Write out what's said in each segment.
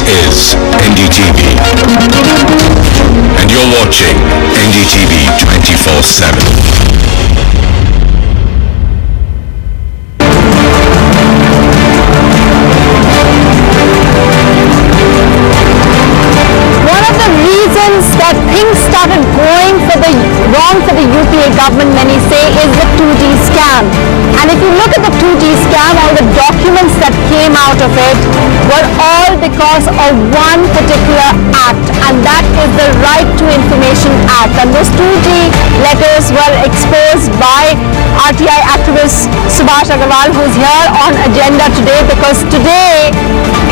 This is Ndtv. And you're watching Ndtv 24/7. That things started going wrong for the UPA government, many say, is the 2G scam. And if you look at the 2G scam, all the documents that came out of it were all because of one particular act, and that is the Right to Information Act. And those 2G letters were exposed by RTI activist Subhash Agarwal, who's here on agenda today, because today,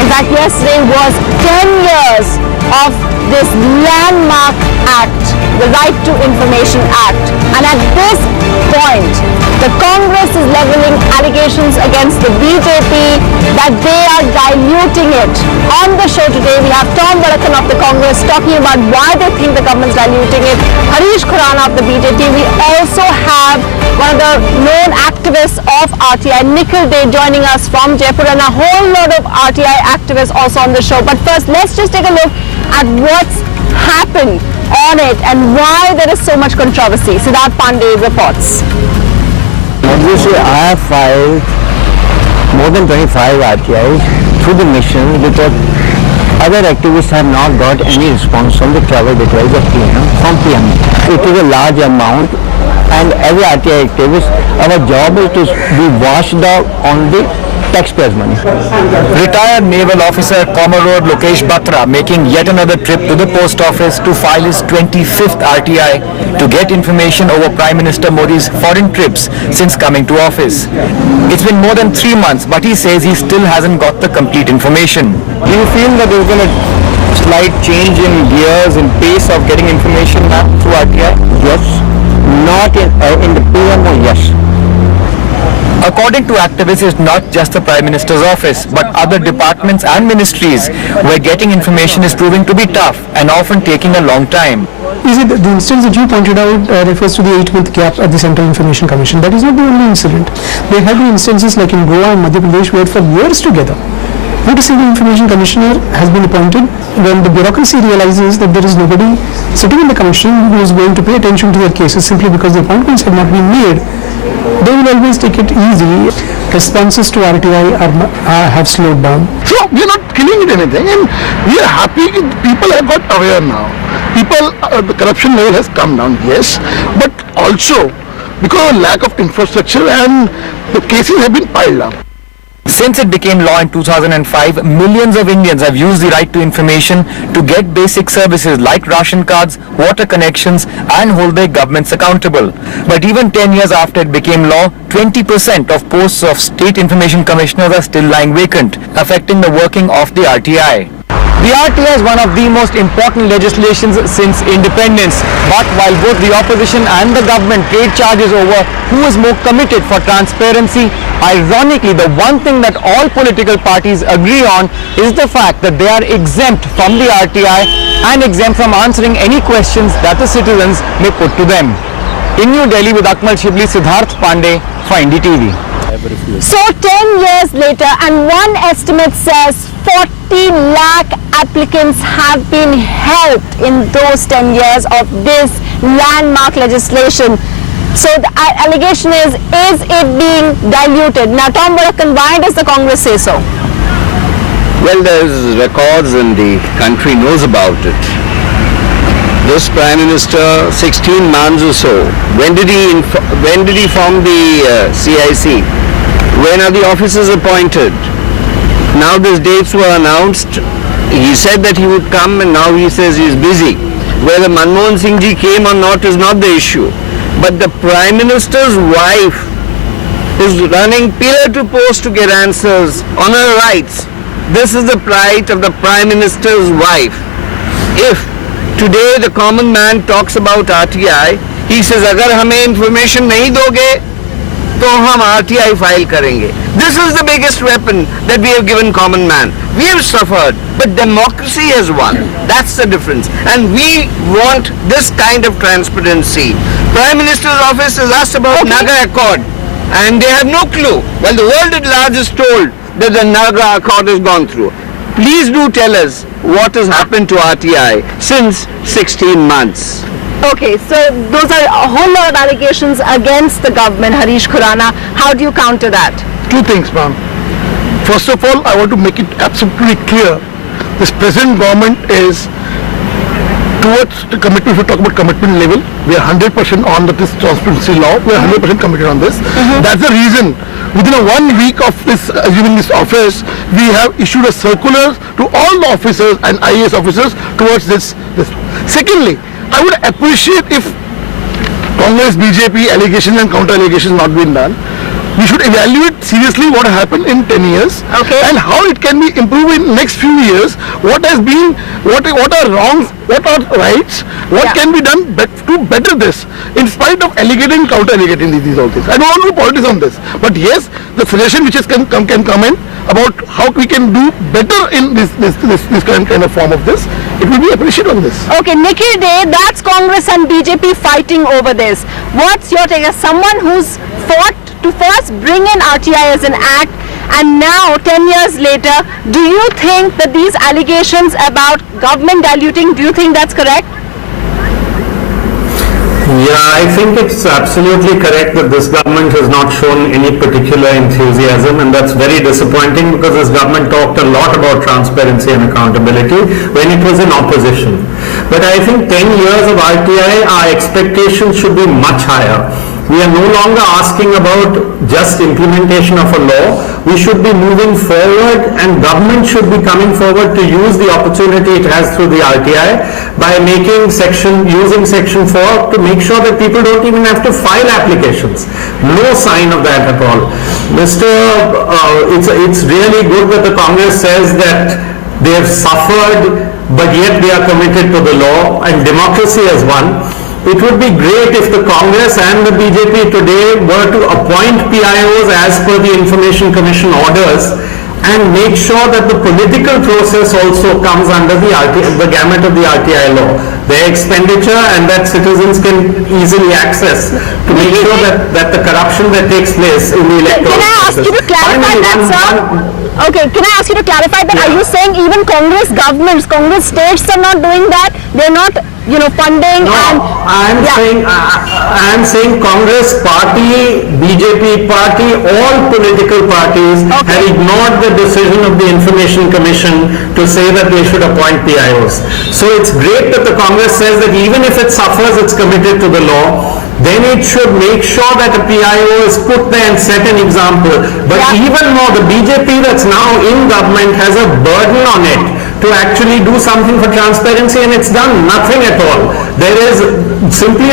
in fact yesterday, was 10 years of this landmark act, the Right to Information Act. And at this point, the Congress is levelling allegations against the BJP that they are diluting it. On the show today, we have Tom Varakan of the Congress talking about why they think the government's diluting it. Harish Khurana of the BJP. We also have one of the known activists of RTI, Nikhil Day, joining us from Jaipur, and a whole lot of RTI activists also on the show. But first, let's just take a look at what's happened on it and why there is so much controversy. Siddharth Pandey reports. Obviously, I have filed more than 25 RTIs through the mission because other activists have not got any response from the travel details of from PM. It is a large amount, and every RTI activist, our job is to be washed out on the taxpayers' money. Retired naval officer Commodore Lokesh Batra making yet another trip to the post office to file his 25th RTI to get information over Prime Minister Modi's foreign trips since coming to office. It's been more than 3 months, but he says he still hasn't got the complete information. Do you feel that there's been a slight change in gears and pace of getting information now through RTI? Yes. Not in the PMO, yes. According to activists, it's not just the Prime Minister's office, but other departments and ministries where getting information is proving to be tough and often taking a long time. Is it the instance that you pointed out refers to the 8-month gap at the Central Information Commission? That is not the only incident. There have been instances like in Goa and Madhya Pradesh where for years together, not a single information commissioner has been appointed. When the bureaucracy realizes that there is nobody sitting in the commission who is going to pay attention to their cases simply because the appointments have not been made, they will always take it easy. Responses to RTI have slowed down. So we are not killing it anything, and we are happy people have got aware now. People, the corruption level has come down, yes, but also because of lack of infrastructure and the cases have been piled up. Since it became law in 2005, millions of Indians have used the right to information to get basic services like ration cards, water connections, and hold their governments accountable. But even 10 years after it became law, 20% of posts of state information commissioners are still lying vacant, affecting the working of the RTI. The RTI is one of the most important legislations since independence. But while both the opposition and the government trade charges over who is more committed for transparency, ironically, the one thing that all political parties agree on is the fact that they are exempt from the RTI and exempt from answering any questions that the citizens may put to them. In New Delhi with Akmal Shibli, Siddharth Pandey for Ndtv. So 10 years later, and one estimate says 40 lakh applicants have been helped in those 10 years of this landmark legislation. So the allegation is it being diluted? Now, Tom Varakan, why does the Congress say so? Well, there's records and the country knows about it. This Prime Minister, 16 months or so, when did he form the CIC? When are the officers appointed? Now these dates were announced. He said that he would come, and now he says he's busy. Whether Manmohan Singh ji came or not is not the issue. But the Prime Minister's wife is running pillar to post to get answers on her rights. This is the plight of the Prime Minister's wife. If today the common man talks about RTI, he says, "Agar hame information nahi doge, तो हम RTI file करेंगे." This is the biggest weapon that we have given common man. We have suffered, but democracy has won. That's the difference. And we want this kind of transparency. Prime Minister's office is asked about Naga Accord, and they have no clue. Well, the world at large is told that the Naga Accord has gone through. Please do tell us what has happened to RTI since 16 months. Okay, so those are a whole lot of allegations against the government, Harish Khurana. How do you counter that? Two things, ma'am. First of all, I want to make it absolutely clear, this present government is towards the commitment. If we talk about commitment level, we are 100% on this transparency law. We are 100% committed on this. That's the reason. Within a 1 week of this assuming this office, we have issued a circular to all the officers and IAS officers towards this. Secondly, I would appreciate if Congress, BJP allegations and counter allegations not been done. We should evaluate seriously what happened in 10 years and how it can be improved in next few years. What has been, what are wrongs, what are rights, what can be done to better this in spite of alligating, counter alligating these all things. I don't want to do politics on this, but yes, the suggestion which can come in about how we can do better in this kind of form of this, it will be appreciated on this. Okay, Nikhil Day, that's Congress and BJP fighting over this. What's your take as someone who's fought to first bring in RTI as an act, and now 10 years later, do you think that these allegations about government diluting, do you think that's correct? Yeah, I think it's absolutely correct that this government has not shown any particular enthusiasm, and that's very disappointing because this government talked a lot about transparency and accountability when it was in opposition. But I think 10 years of RTI, our expectations should be much higher. We are no longer asking about just implementation of a law. We should be moving forward, and government should be coming forward to use the opportunity it has through the RTI by using section 4 to make sure that people don't even have to file applications. No sign of that at all. It's really good that the Congress says that they have suffered, but yet they are committed to the law, and democracy has won. It would be great if the Congress and the BJP today were to appoint PIOs as per the Information Commission orders and make sure that the political process also comes under the gamut of the RTI law. Their expenditure and that citizens can easily access to make sure that the corruption that takes place in the electoral process. Can I ask you to clarify that, sir? Okay, can I ask you to clarify that? Are you saying even Congress governments, Congress states are not doing that? They're not, funding? No, I'm saying Congress party, BJP party, all political parties have ignored the decision of the Information Commission to say that they should appoint PIOs. So it's great that the Congress says that even if it suffers, it's committed to the law. Then it should make sure that a PIO is put there and set an example. But even more, the BJP that's now in government has a burden on it to actually do something for transparency, and it's done nothing at all. There is simply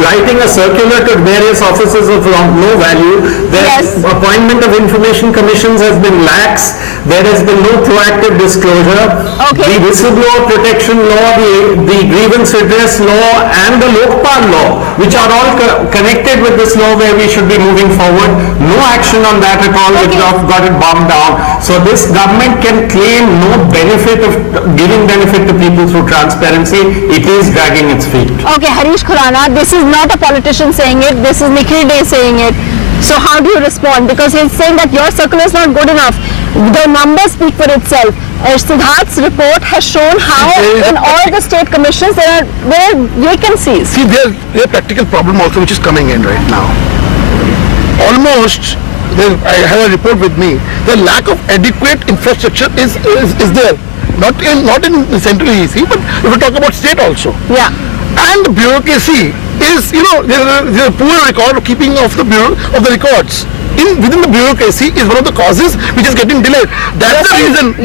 writing a circular to various officers of no value. The appointment of information commissions has been lax. There has been no proactive disclosure. The whistleblower protection law, the grievance redress law, and the Lokpal law, which are all connected with this law where we should be moving forward. No action on that at all. We've got it bombed down. So this government can claim no giving benefit to people through transparency. It is dragging its feet. Okay, Harish Khurana, this is not a politician saying it. This is Nikhil Day saying it. So how do you respond? Because he's saying that your circular is not good enough. The numbers speak for itself. Siddharth's report has shown how in all the state commissions there are vacancies. See, there's a practical problem also which is coming in right now. Almost, I have a report with me, the lack of adequate infrastructure is there. Not in the central EC, but if we talk about state also. Yeah. And bureaucracy is, there's a poor record of keeping of the records. Within the bureaucracy is one of the causes which is getting delayed. That's the reason.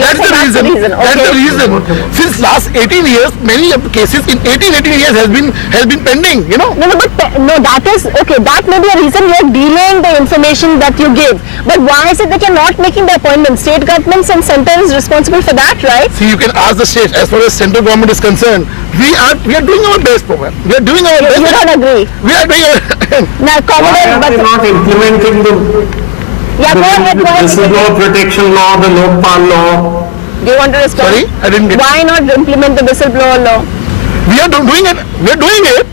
Since last 18 years, many of the cases in 18 years has been pending. No, that is okay. That may be a reason you are delaying the information that you give. But why is it that you're not making the appointment? State governments and center is responsible for that, right? See, you can ask the state. As far as central government is concerned, we are doing our best program. We are doing our best. You don't agree? We are doing our Why are they not implementing the whistleblower protection law, the Lokpal law? Do you want to respond? Sorry, I didn't get. Why not implement the whistleblower law? We are doing it. We are doing it.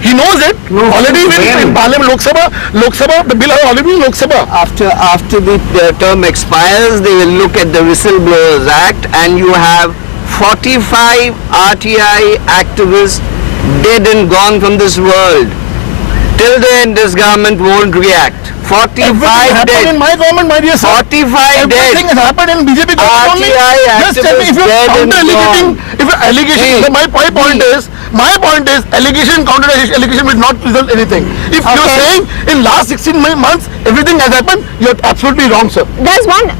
He knows it. Already in Parliament, Lok Sabha, the bill has already been in Lok Sabha. After the term expires, they will look at the Whistleblowers Act, and you have 45 RTI activists dead and gone from this world. Till then, this government won't react. 45 happened in my government, my dear sir. 45 dead. Everything has happened in BJP government only. Just tell me if you're allegation. My point is, allegation, counter allegation will not result anything. If you're saying in last 16 months everything has happened, you're absolutely wrong, sir. There's one,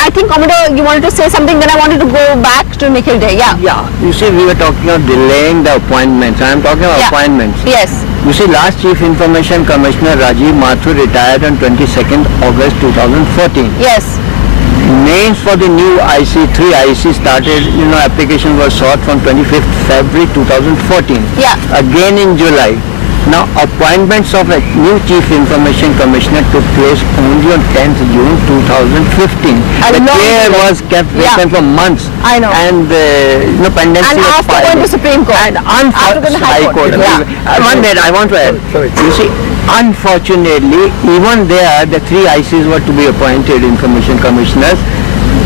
I think Commodore, you wanted to say something, then I wanted to go back to Nikhil Day. Yeah. You see, we were talking of delaying the appointments. I am talking of appointments. Yes. You see, last Chief Information Commissioner Rajiv Mathur retired on 22nd August 2014. Yes. Names for the new IC, 3 IC started, applications were sought from 25th February 2014. Yeah. Again in July. Now, appointments of a new Chief Information Commissioner took place only on 10th June 2015. The chair was kept vacant for months. I know. And, pendency and after going to Supreme Court. And after the High Court. One minute, I want to add. You see, unfortunately, even there, the 3 ICs were to be appointed Information Commissioners.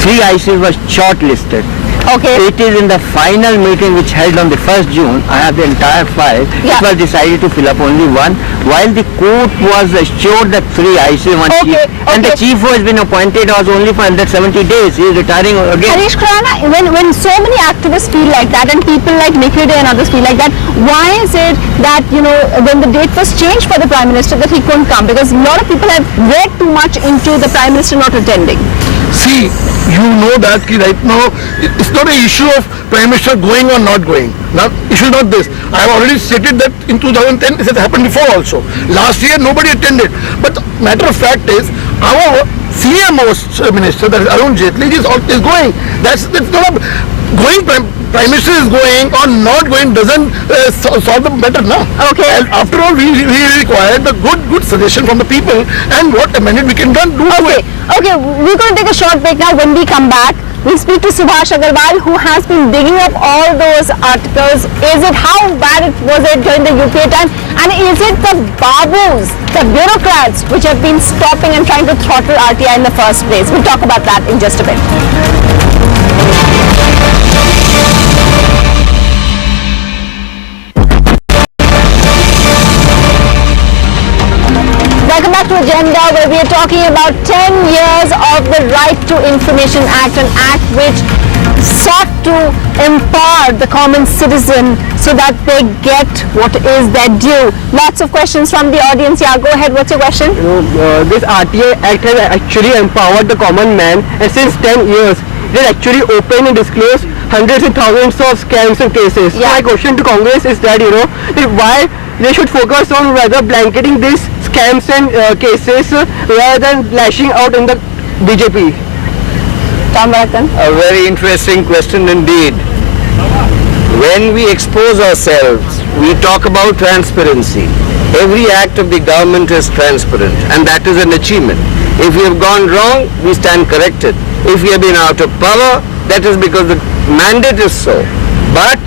3 ICs were shortlisted. Okay. It is in the final meeting which held on the 1st June, I have the entire file, it was decided to fill up only 1, while the court was assured that 3 ICs, 1 chief, and the chief who has been appointed was only for 170 days, he is retiring again. Harish Khurana, when so many activists feel like that and people like Nikhil Day and others feel like that, why is it that, when the date was changed for the Prime Minister that he couldn't come? Because a lot of people have read too much into the Prime Minister not attending. See, you know that right now, it's not an issue of Prime Minister going or not going. Now, issue is not this. I have already stated that in 2010, it has happened before also. Last year, nobody attended. But matter of fact is, our senior most minister, that is Arun Jaitley, is going. That's not a going. Prime Minister is going or not going doesn't solve the matter now. Okay. And after all, we require the good suggestion from the people and what amendment we can do. Okay, we're going to take a short break now. When we come back, we'll speak to Subhash Agarwal, who has been digging up all those articles. How bad was it during the UPA time? And is it the babus, the bureaucrats, which have been stopping and trying to throttle RTI in the first place? We'll talk about that in just a bit. Welcome back to Agenda, where we are talking about 10 years of the Right to Information Act, an act which sought to empower the common citizen so that they get what is their due. Lots of questions from the audience. Yeah, go ahead. What's your question? This RTA Act has actually empowered the common man, and since 10 years, it has actually opened and disclosed hundreds and thousands of scams and cases. Yeah. So my question to Congress is that, why they should focus on rather blanketing these scams and cases rather than lashing out in the BJP. A very interesting question indeed. When we expose ourselves, we talk about transparency. Every act of the government is transparent, and that is an achievement. If we have gone wrong, we stand corrected. If we have been out of power, that is because the mandate is so. But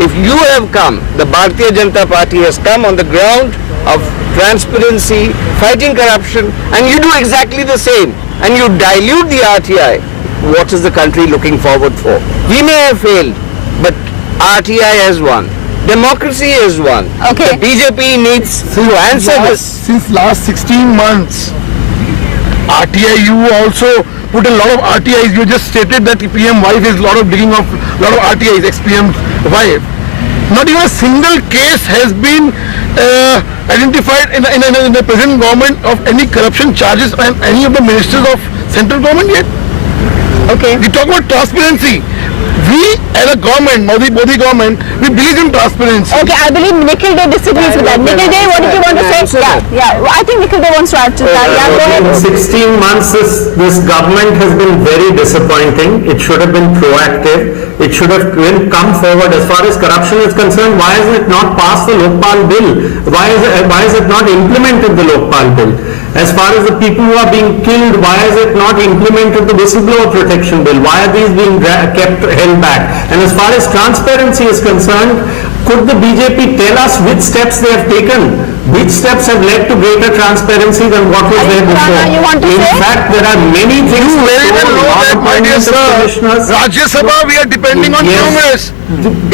if you have come, the Bharatiya Janata Party has come on the ground of transparency, fighting corruption, and you do exactly the same, and you dilute the RTI, what is the country looking forward for? We may have failed, but RTI has won. Democracy has won. Okay. The BJP needs to answer this. Since last 16 months, RTI, you also put a lot of RTIs. You just stated that PM wife is a lot of digging of a lot of RTIs, ex-PM wife. Not even a single case has been identified in the present government of any corruption charges and any of the ministers of central government yet. Okay. We talk about transparency. We as a government, Modi government, we believe in transparency. Okay, I believe Nikhil Day disagrees with that. Nikhil Day, what did you want to say? Yeah. I think Nikhil Day wants to add to that. Yeah, go ahead. 16 months, this government has been very disappointing. It should have been proactive. It should have come forward. As far as corruption is concerned, why has it not passed the Lokpal bill? Why is it not implemented the Lokpal bill? As far as the people who are being killed, why is it not implemented the whistleblower protection bill? Why are these being kept held back? And as far as transparency is concerned, Could the BJP tell us which steps they have taken? Which steps have led to greater transparency than what was there before? Khurana, you want to In say? fact, there are many things. You very well know not that, my dear appointment of sir, commissioners. Rajya Sabha, we are depending on Yes. Congress.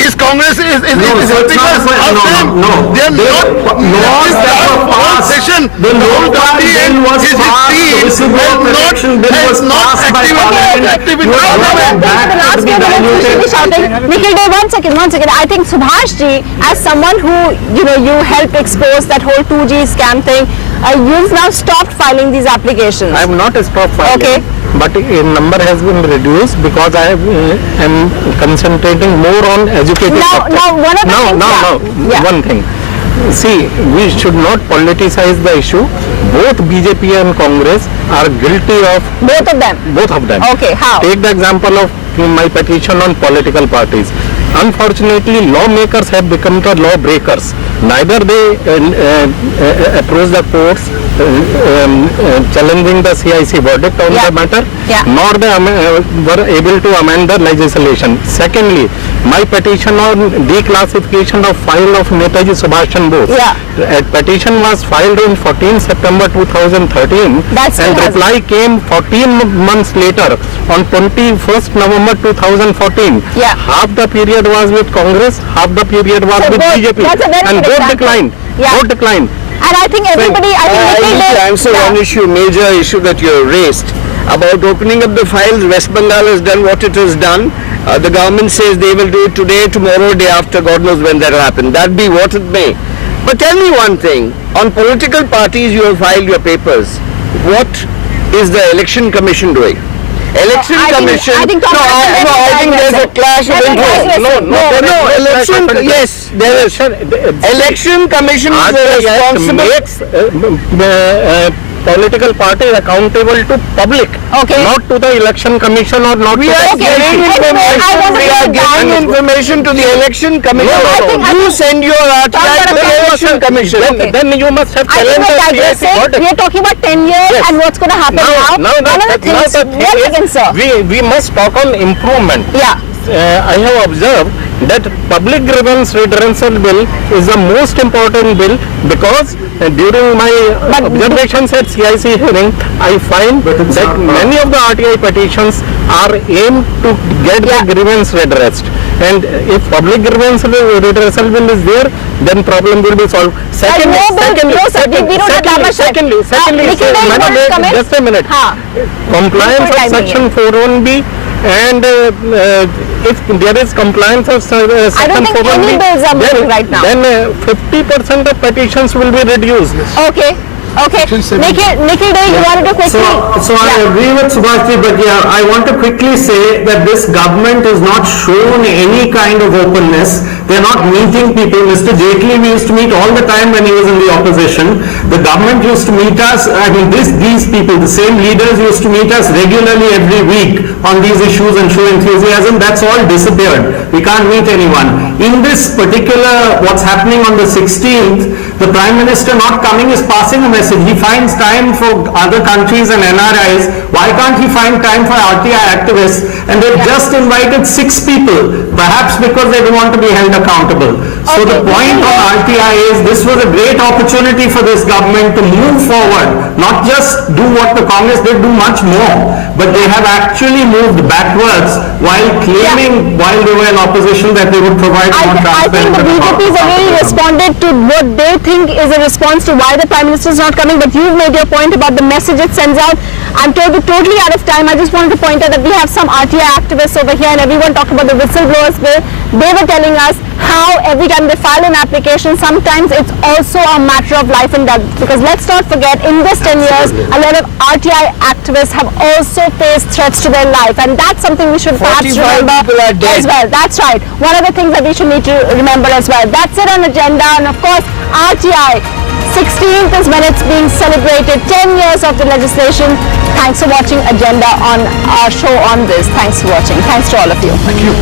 Is Congress is No, so it's helping not us? a question. Ask them. No. They are not. Laws that were passed. Session. The Rahul Lokal Gandhi bill and was his passed. The team whistleblower protection bill was passed by Parliament. activity. You are going back the last to few be minutes we should be diluted. shouting. Nikhil Dey, one second. I think Subhash ji, as someone who, you helped expose that whole 2G scam thing, you've now stopped filing these applications. I have not stopped filing. Okay. But a number has been reduced because I am concentrating more on educated sector. Now, one of the things, yeah. One thing. See, we should not politicize the issue. Both BJP and Congress are guilty of Both of them. both of them. Okay, how? Take the example of my petition on political parties. Unfortunately, lawmakers have become the law breakers. Neither they approach the courts challenging the CIC verdict on Yeah. the matter, Yeah. nor they were able to amend the legislation. Secondly, my petition on declassification of file of Netaji Subhash Chandra Bose. Yeah. A petition was filed on 14 September 2013 That's and still reply came 14 months later on 21st November 2014. Yeah. Half the period was with Congress, half the period was So with both- BJP. that's a very And good both example. declined. Yeah. Both declined. And I think everybody, I think I Nikhil need to Dey, answer yeah. one issue, major issue that you have raised about opening up the files. West Bengal has done what it has done. The government says they will do it today, tomorrow, day after, God knows when that will happen. That be what it may. But tell me one thing, on political parties you have filed your papers. What is the election commission doing? Election I think- commission. I think no, Congress I think there's a clash of Let me interest. digress. No, election. Yes, there is. Election commission is responsible. Makes political party accountable to public, Okay. not to the election commission or not We to are the giving I want to we are bring it giving down. information to the election commission. I think- You send your RTI to the election commission. Then you must have I think challenged we're the CIC digressing. verdict. We are talking about 10 years Yes. and what's going to happen now. Now One of the things, the thing one is, second, sir. we must talk on improvement. Yeah. I have observed that public grievance redressal bill is the most important bill because during my observations at CIC hearing, I find that many of the RTI petitions are aimed to get Yeah. the grievance redressed. And if public grievance redressal bill is there, then problem will be solved. Secondly, no, sir, we don't have that much time. secondly, Nikhil Dey, you madam, want to come in? just a minute. हाँ. Compliance Full of time section 41B and if there is compliance of section think 41B, any bills are moving right now. then 50% of petitions will be reduced. Okay. Nikhil Dey, you wanted to quickly. So I agree with Subhash ji, but yeah, I want to quickly say that this government has not shown any kind of openness. They're not meeting people. Mr. Jaitley, we used to meet all the time when he was in the opposition. The government used to meet us, these people, the same leaders used to meet us regularly every week on these issues and show enthusiasm. That's all disappeared. We can't meet anyone. In this particular, what's happening on the 16th, the Prime Minister not coming is passing a message. He finds time for other countries and NRIs. Why can't he find time for RTI activists? And they've just invited 6 people, perhaps because they don't want to be held accountable. So the point of RTI is this was a great opportunity for this government to move forward, not just do what the Congress did, do much more, but they have actually moved backwards while claiming, while they were in opposition, that they would provide more I think transparent. the BJP has already responded to what they think is a response to why the Prime Minister is not coming, but you've made your point about the message it sends out. I'm totally out of time. I just wanted to point out that we have some RTI activists over here and everyone talked about the whistleblowers bill. They were telling us how every time they file an application, sometimes it's also a matter of life and death. Because let's not forget, in this 10 years, a lot of RTI activists have also faced threats to their life. And that's something we should perhaps 45 remember people are dead. as well. That's right. One of the things that we should need to remember as well. That's it on agenda. And of course, RTI 16th is when it's being celebrated, 10 years of the legislation. Thanks for watching Agenda on our show on this. Thanks for watching. Thanks to all of you. Thank you.